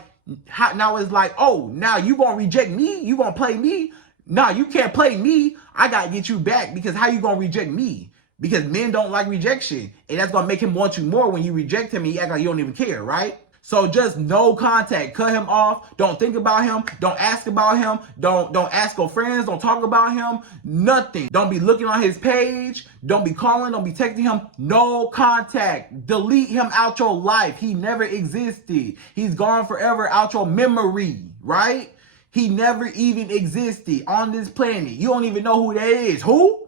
oh, now you gonna reject me? You gonna play me? No, you can't play me. I gotta get you back, because how you gonna reject me? Because men don't like rejection, and that's gonna make him want you more. When you reject him, he act like you don't even care, right? So just no contact. Cut him off. Don't think about him. Don't ask about him. Don't ask your friends. Don't talk about him. Nothing. Don't be looking on his page. Don't be calling. Don't be texting him. No contact. Delete him out your life. He never existed. He's gone forever out your memory, right? He never even existed on this planet. You don't even know who that is. Who?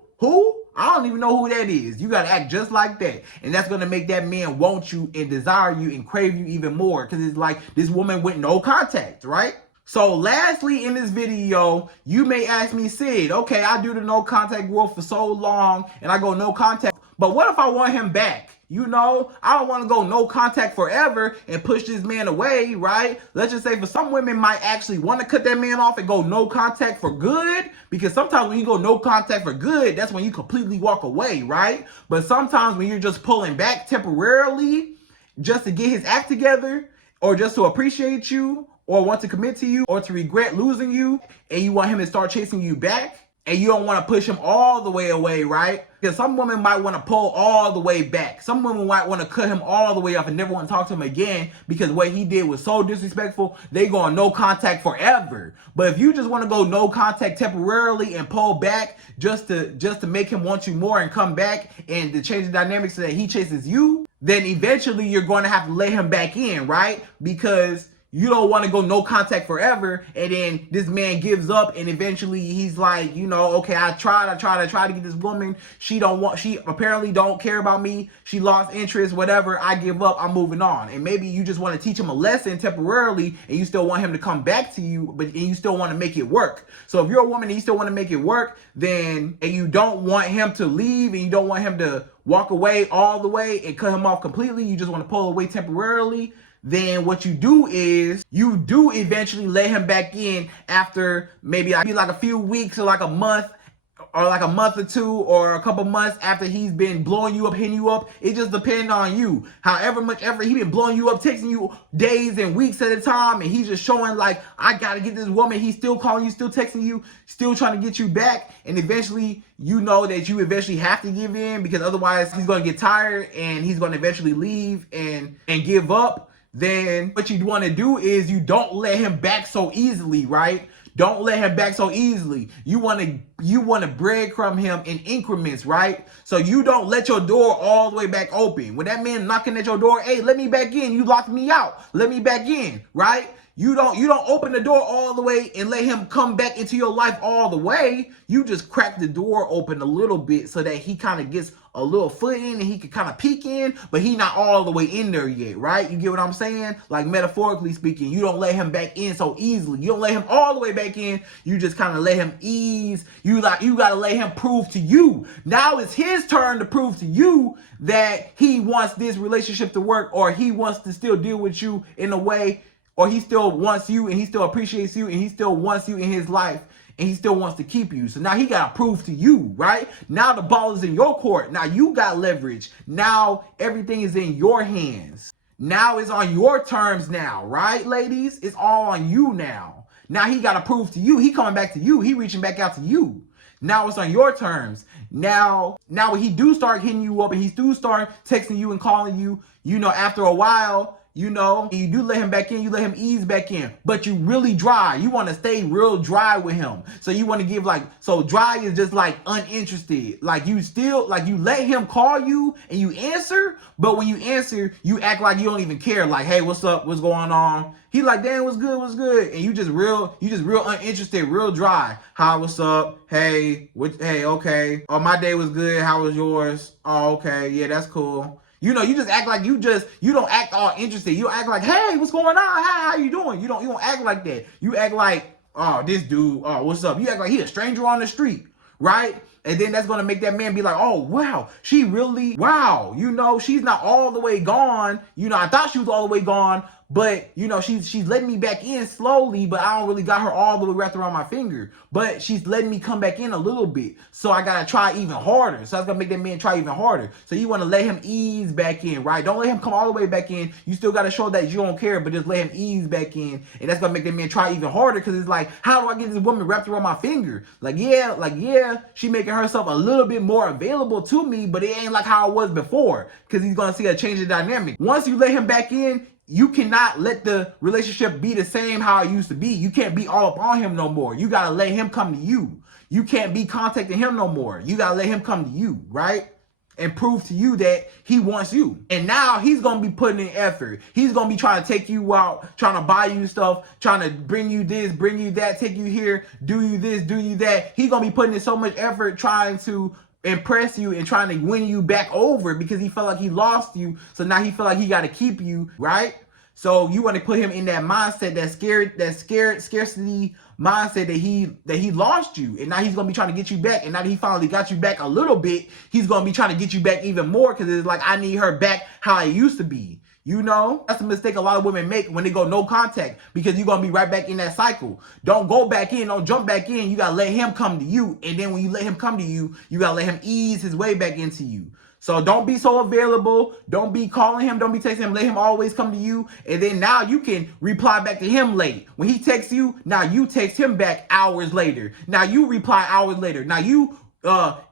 I don't even know who that is. You got to act just like that. And that's going to make that man want you and desire you and crave you even more. Because it's like this woman with no contact, right? So lastly in this video, you may ask me, Sid, okay, I do the no contact rule for so long and I go no contact. But what if I want him back? You know, I don't want to go no contact forever and push this man away, right? Let's just say for some women might actually want to cut that man off and go no contact for good, because sometimes when you go no contact for good, that's when you completely walk away, right? But sometimes when you're just pulling back temporarily just to get his act together, or just to appreciate you, or want to commit to you, or to regret losing you, and you want him to start chasing you back, and you don't want to push him all the way away, right? Because some women might want to pull all the way back. Some women might want to cut him all the way off and never want to talk to him again because what he did was so disrespectful, they go on no contact forever. But if you just want to go no contact temporarily and pull back just to make him want you more and come back and to change the dynamics so that he chases you, then eventually you're going to have to let him back in, right? Because you don't want to go no contact forever, and then this man gives up, and eventually he's like, you know, okay, I tried to get this woman. She apparently don't care about me. She lost interest, whatever. I give up. I'm moving on. And maybe you just want to teach him a lesson temporarily, and you still want him to come back to you, and you still want to make it work. So if you're a woman and you still want to make it work, and you don't want him to leave, and you don't want him to walk away all the way and cut him off completely, you just want to pull away temporarily, then what you do is you do eventually let him back in after maybe like a few weeks or like a month or two or a couple months after he's been blowing you up, hitting you up. It just depends on you. However much effort he been blowing you up, texting you days and weeks at a time, and he's just showing like, I gotta get this woman. He's still calling you, still texting you, still trying to get you back. And eventually you know that you eventually have to give in, because otherwise he's gonna get tired and he's gonna eventually leave and give up. Then what you want to do is you don't let him back so easily, right? Don't let him back so easily. You want to breadcrumb him in increments, right? So you don't let your door all the way back open. When that man knocking at your door, hey, let me back in. You locked me out. Let me back in, right? You don't open the door all the way and let him come back into your life all the way. You just crack the door open a little bit so that he kind of gets a little foot in and he can kind of peek in, but he not all the way in there yet, right? You get what I'm saying? Like metaphorically speaking, you don't let him back in so easily. You don't let him all the way back in. You just kind of let him ease. You got to let him prove to you. Now it's his turn to prove to you that he wants this relationship to work, or he wants to still deal with you in a way, or he still wants you and he still appreciates you and he still wants you in his life and he still wants to keep you. So now he got to prove to you, right? Now the ball is in your court. Now you got leverage. Now everything is in your hands. Now it's on your terms now, right, ladies? It's all on you now. Now he got to prove to you. He coming back to you. He reaching back out to you. Now it's on your terms. Now when he do start hitting you up and he do start texting you and calling you, you know, after a while, you know, you do let him back in, you let him ease back in, but you really dry. You want to stay real dry with him. So you want to give so dry is just like uninterested. Like you still, like you let him call you and you answer, but when you answer, you act like you don't even care. Like, hey, what's up? What's going on? He like, damn, what's good? What's good? And you just real uninterested, real dry. Hi, what's up? Hey, hey, okay. Oh, my day was good. How was yours? Oh, okay. Yeah, that's cool. You know, you just act like you don't act all interested. You act like, hey, what's going on? How you doing? You don't act like that. You act like, oh, this dude, oh, what's up? You act like he a stranger on the street, right? And then that's going to make that man be like, oh, wow, she really, wow, you know, she's not all the way gone. You know, I thought she was all the way gone, but, you know, she's letting me back in slowly, but I don't really got her all the way wrapped around my finger. But she's letting me come back in a little bit. So I got to try even harder. So that's going to make that man try even harder. So you want to let him ease back in, right? Don't let him come all the way back in. You still got to show that you don't care, but just let him ease back in. And that's going to make that man try even harder, because it's like, how do I get this woman wrapped around my finger? Like, yeah, she making herself a little bit more available to me, but it ain't like how it was before, because he's going to see a change in dynamic. Once you let him back in, you cannot let the relationship be the same how it used to be. You can't be all up on him no more. You got to let him come to you. You can't be contacting him no more. You got to let him come to you, right? And prove to you that he wants you. And now he's going to be putting in effort. He's going to be trying to take you out, trying to buy you stuff, trying to bring you this, bring you that, take you here, do you this, do you that. He's going to be putting in so much effort trying to impress you and trying to win you back over, because he felt like he lost you. So now he felt like he got to keep you, right? So you want to put him in that mindset, that scarcity mindset that he lost you, and now he's gonna be trying to get you back. And now that he finally got you back a little bit, he's gonna be trying to get you back even more, because it's like, I need her back how it used to be. You know, that's a mistake a lot of women make when they go no contact, because you're gonna be right back in that cycle. Don't go back in, don't jump back in. You gotta let him come to you, and then when you let him come to you, you gotta let him ease his way back into you. So don't be so available. Don't be calling him. Don't be texting him. Let him always come to you. And then now you can reply back to him late. When he texts you, now you text him back hours later. Now you reply hours later. Now you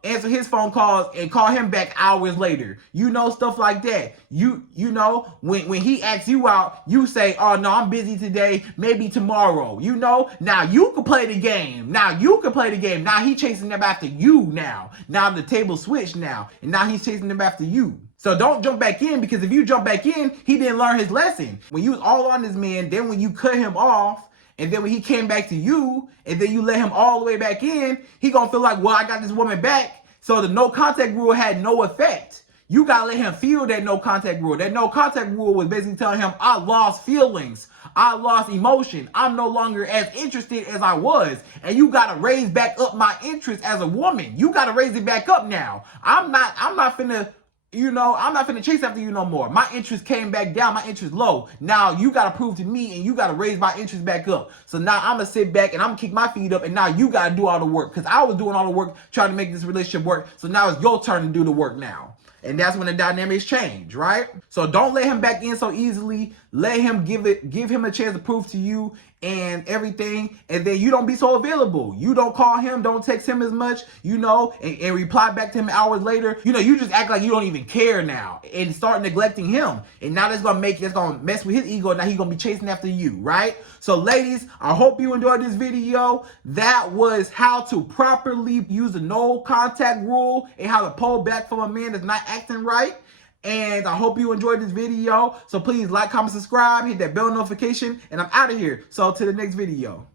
answer his phone calls and call him back hours later. You know, stuff like that. You know, when he asks you out, you say, oh no, I'm busy today, maybe tomorrow. You know, now you can play the game. Now you can play the game. Now he chasing them after you now. Now the table switched now, and now he's chasing them after you. So don't jump back in, because if you jump back in, he didn't learn his lesson. When you was all on this man, then when you cut him off, and then when he came back to you, and then you let him all the way back in, he gonna feel like, well, I got this woman back. So the no contact rule had no effect. You gotta let him feel that no contact rule. That no contact rule was basically telling him, I lost feelings. I lost emotion. I'm no longer as interested as I was. And you gotta raise back up my interest as a woman. You gotta raise it back up now. I'm not finna, you know, I'm not finna chase after you no more. My interest came back down, my interest low. Now you gotta prove to me, and you gotta raise my interest back up. So now I'm gonna sit back and I'm gonna kick my feet up, and now you gotta do all the work, because I was doing all the work trying to make this relationship work. So now it's your turn to do the work now. And that's when the dynamics change, right? So don't let him back in so easily. Let him give him a chance to prove to you and everything. And then you don't be so available. You don't call him, don't text him as much, you know, and reply back to him hours later. You know, you just act like you don't even care now and start neglecting him. And now that's gonna mess with his ego. Now he's gonna be chasing after you, right? So ladies, I hope you enjoyed this video. That was how to properly use the no contact rule and how to pull back from a man that's not acting right. And I hope you enjoyed this video. So please like, comment, subscribe, hit that bell notification, and I'm out of here. So to the next video.